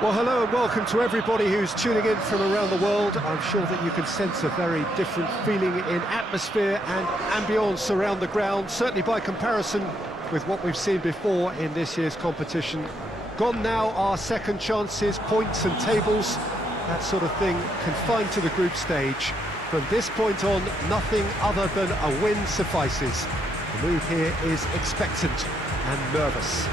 Well, hello and welcome to everybody who's tuning in from around the world. I'm sure that you can sense a very different feeling in atmosphere and ambience around the ground, certainly by comparison with what we've seen before in this year's competition. Gone now are second chances, points and tables, that sort of thing confined to the group stage. From this point on, nothing other than a win suffices. The mood here is expectant and nervous.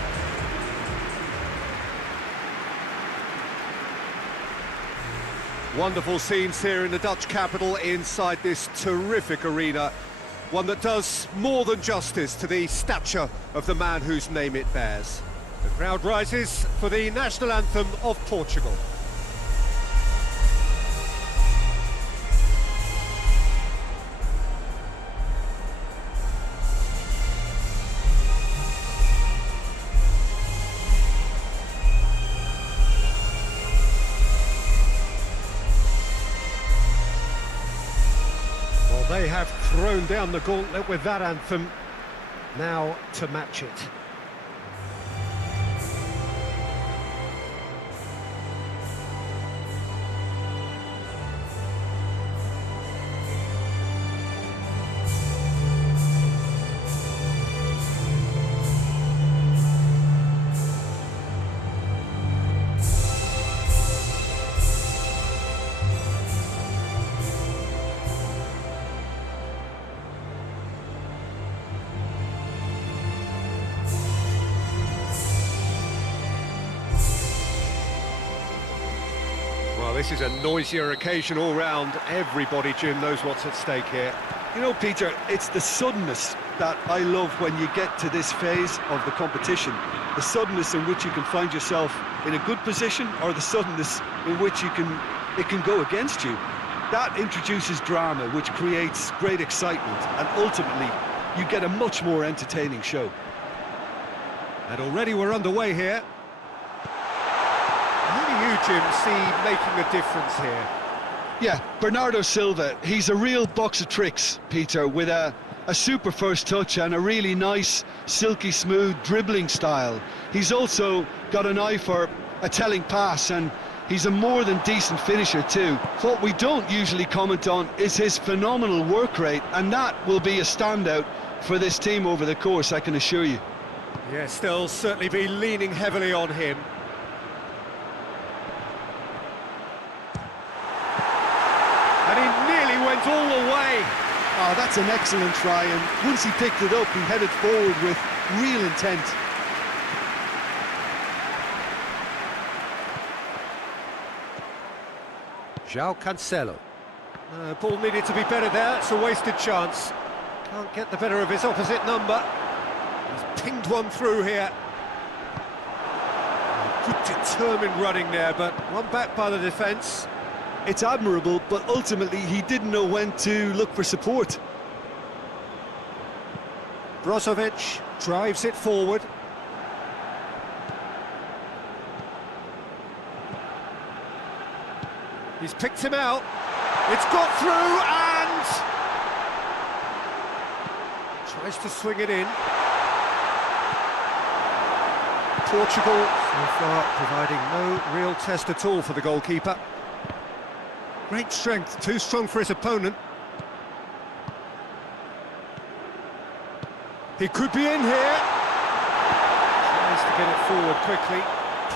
Wonderful scenes here in the Dutch capital inside this terrific arena. One that does more than justice to the stature of the man whose name it bears. The crowd rises for the national anthem of Portugal. They have thrown down the gauntlet with that anthem, now to match it. Well, this is a noisier occasion all round. Everybody, Jim, knows what's at stake here. You know, Peter, it's the suddenness that I love when you get to this phase of the competition. The suddenness in which you can find yourself in a good position, or the suddenness in which it can go against you. That introduces drama, which creates great excitement, and ultimately you get a much more entertaining show. And already we're underway here. Who do you, Jim, see making a difference here? Yeah, Bernardo Silva, he's a real box of tricks, Peter, with a super first touch and a really nice, silky smooth dribbling style. He's also got an eye for a telling pass, and he's a more than decent finisher too. What we don't usually comment on is his phenomenal work rate, and that will be a standout for this team over the course, I can assure you. Yes, they'll certainly be leaning heavily on him. And he nearly went all the way. Oh, that's an excellent try, and once he picked it up, he headed forward with real intent. João Cancelo. Ball needed to be better there, it's a wasted chance. Can't get the better of his opposite number. He's pinged one through here. Good determined running there, but one back by the defence. It's admirable, but ultimately he didn't know when to look for support. Brozovic drives it forward. He's picked him out. It's got through and tries to swing it in. Portugal so far providing no real test at all for the goalkeeper. Great strength, too strong for his opponent. He could be in here. Tries to get it forward quickly.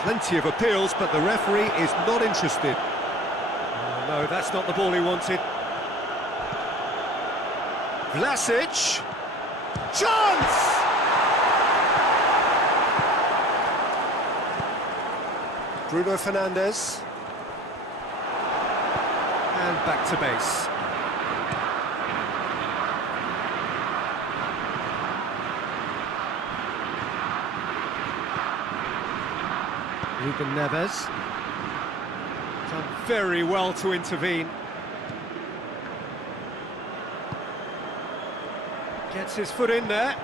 Plenty of appeals, but the referee is not interested. Oh, no, that's not the ball he wanted. Vlasic. Chance! Bruno Fernandes. And back to base. Ruben Neves. Done very well to intervene. Gets his foot in there.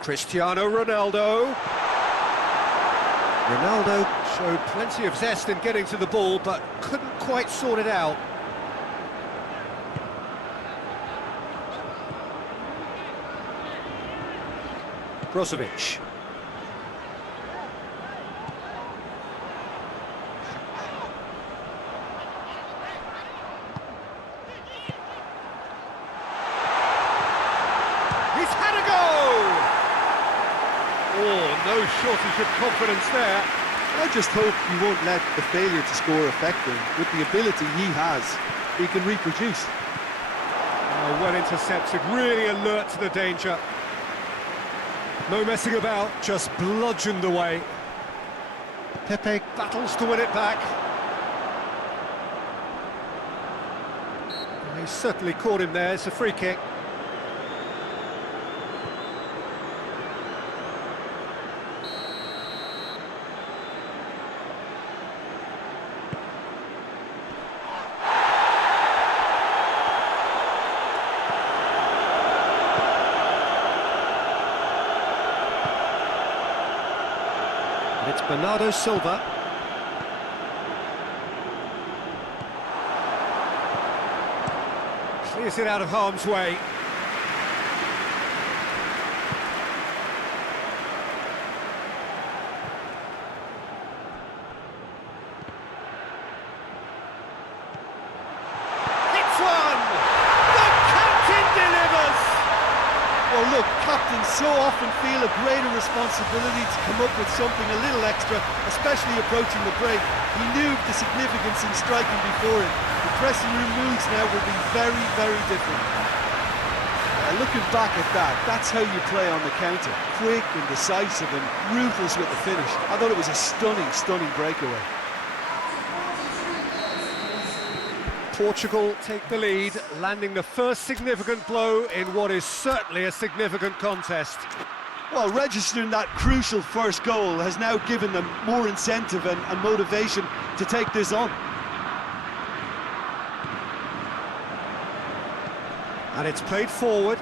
Cristiano Ronaldo. Ronaldo showed plenty of zest in getting to the ball, but couldn't quite sort it out. Brozovic. shortage of confidence there. I just hope he won't let the failure to score affect him. With the ability he has, he can reproduce. Oh, well intercepted, really alert to the danger. No messing about, just bludgeoned away. Pepe battles to win it back. He certainly caught him there, it's a free kick. It's Bernardo Silva. Clears it out of harm's way. Hits one! The captain delivers! Well, look, captains so often feel a greater responsibility to come up with something a little extra, especially approaching the break. He knew the significance in striking before it. The dressing room moods now will be very, very different. Looking back at that, that's how you play on the counter. Quick and decisive and ruthless with the finish. I thought it was a stunning, stunning breakaway. Portugal take the lead, landing the first significant blow in what is certainly a significant contest. Well, registering that crucial first goal has now given them more incentive and motivation to take this on. And it's played forward.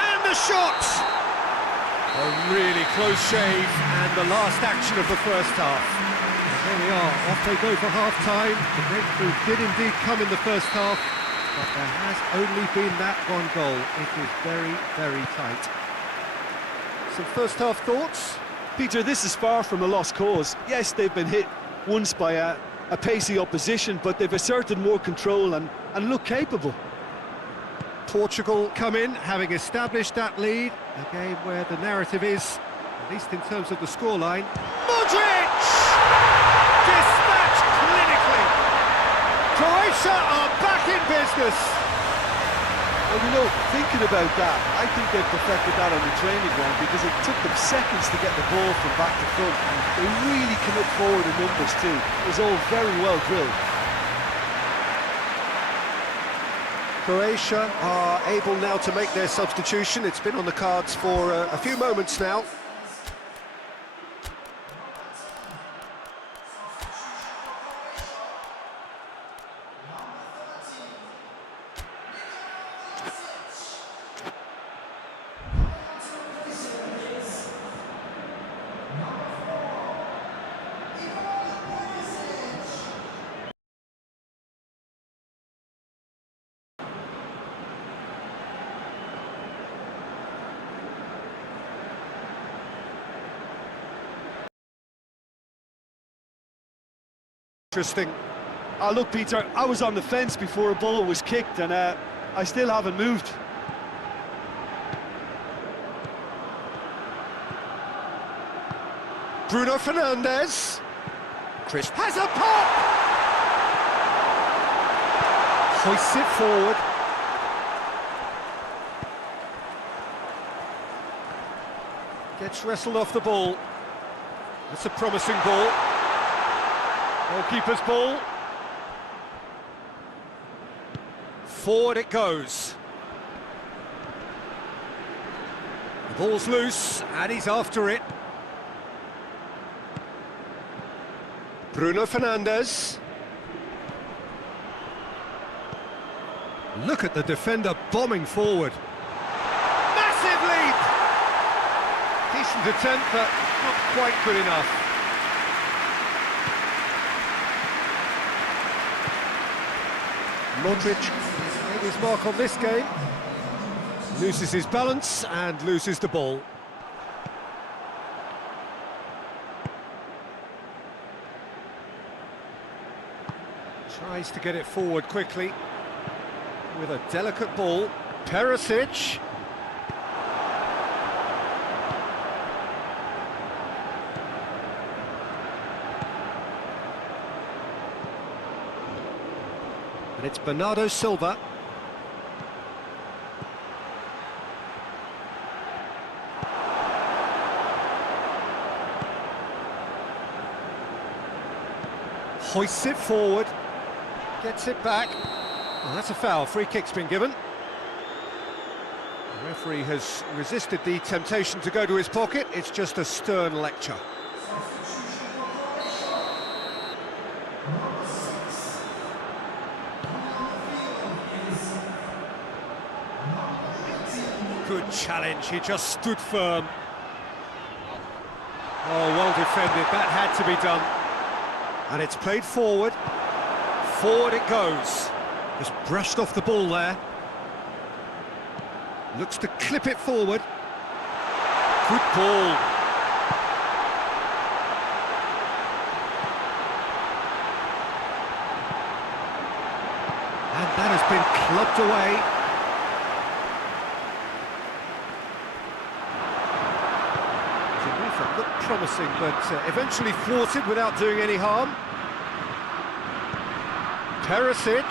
And the shot! A really close shave, and the last action of the first half. And there we are, off they go for half-time. The breakthrough did indeed come in the first half, but there has only been that one goal. It is very, very tight. Some first-half thoughts? Peter, this is far from a lost cause. Yes, they've been hit once by a pacey opposition, but they've asserted more control and look capable. Portugal come in, having established that lead, a game where the narrative is, at least in terms of the scoreline, Modric! Dispatched clinically! Croatia are back in business! Well, you know, thinking about that, I think they've perfected that on the training ground because it took them seconds to get the ball from back to front. They really commit forward in numbers too. It was all very well drilled. Croatia are able now to make their substitution. It's been on the cards for a few moments now. Interesting. Oh, look, Peter, I was on the fence before a ball was kicked and I still haven't moved. Bruno Fernandes. Chris has a pop! Hoists it forward. Gets wrestled off the ball. That's a promising ball. Goalkeeper's ball. Forward it goes. The ball's loose, and he's after it. Bruno Fernandes. Look at the defender bombing forward. Massive lead! Decent attempt, but not quite good enough. Modric made his mark on this game, loses his balance and loses the ball. Tries to get it forward quickly with a delicate ball. Perisic. And it's Bernardo Silva. Hoists it forward, gets it back. Oh, that's a foul. Free kick's been given. The referee has resisted the temptation to go to his pocket. It's just a stern lecture. Good challenge, he just stood firm. Oh, well defended, that had to be done. And it's played forward. Forward it goes. Just brushed off the ball there. Looks to clip it forward. Good ball. And that has been clubbed away. It looked promising, but eventually thwarted without doing any harm. Perisic.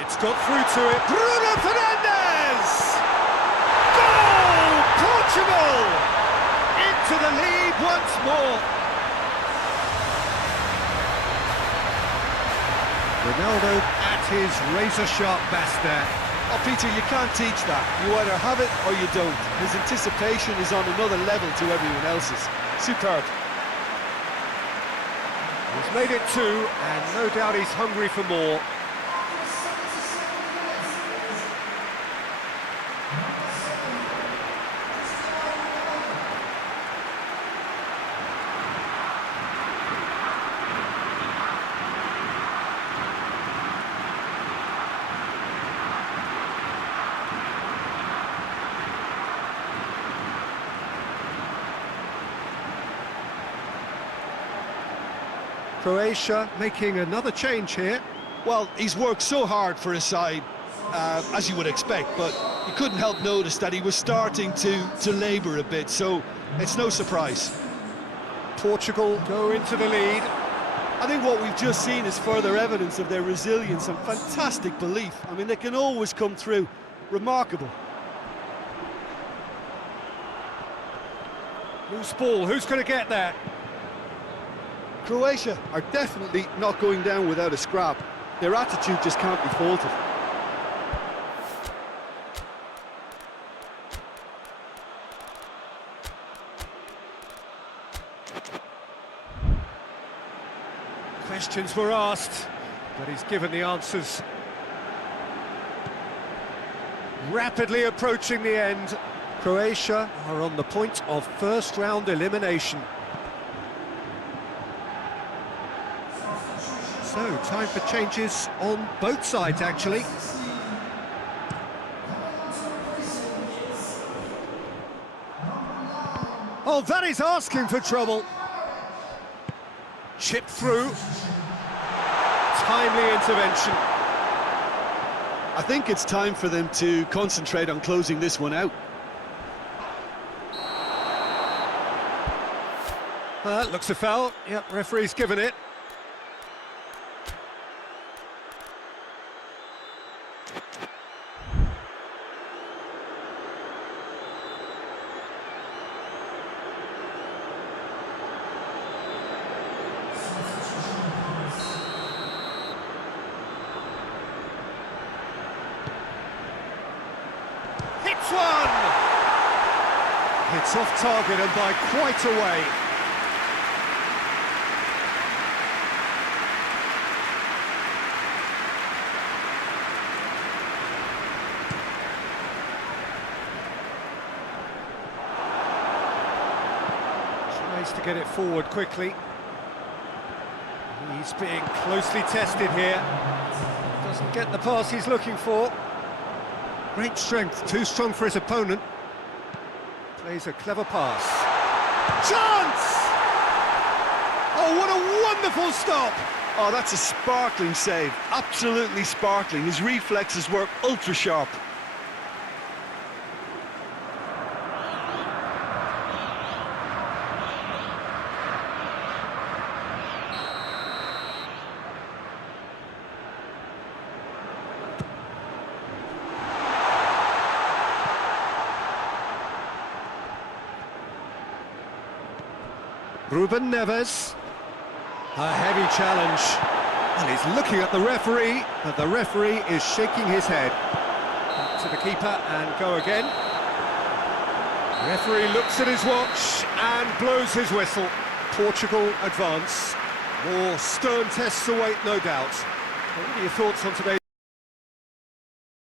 It's got through to it. Bruno Fernandes! Goal! Portugal! Into the lead once more. Ronaldo at his razor-sharp best there. Oh, Peter, you can't teach that. You either have it or you don't. His anticipation is on another level to everyone else's. Superb. He's made it two, and no doubt he's hungry for more. Croatia making another change here. Well, he's worked so hard for his side, as you would expect, but you couldn't help notice that he was starting to labour a bit, so it's no surprise. Portugal go into the lead. I think what we've just seen is further evidence of their resilience and fantastic belief. I mean, they can always come through. Remarkable. Loose ball, who's going to get that? Croatia are definitely not going down without a scrap. Their attitude just can't be faulted. Questions were asked, but he's given the answers. Rapidly approaching the end. Croatia are on the point of first-round elimination. So, time for changes on both sides, actually. Oh, that is asking for trouble. Chipped through. Timely intervention. I think it's time for them to concentrate on closing this one out. Looks a foul. Yep, referee's given it. Hits one! It's off target and by quite a way. Tries to get it forward quickly. He's being closely tested here. Doesn't get the pass he's looking for. Great strength, too strong for his opponent. Plays a clever pass. Chance! Oh, what a wonderful stop! Oh, that's a sparkling save, absolutely sparkling. His reflexes were ultra sharp. Ruben Neves. A heavy challenge. And he's looking at the referee, but the referee is shaking his head. Back to the keeper and go again. Referee looks at his watch and blows his whistle. Portugal advance. More stern tests await, no doubt. What are your thoughts on today's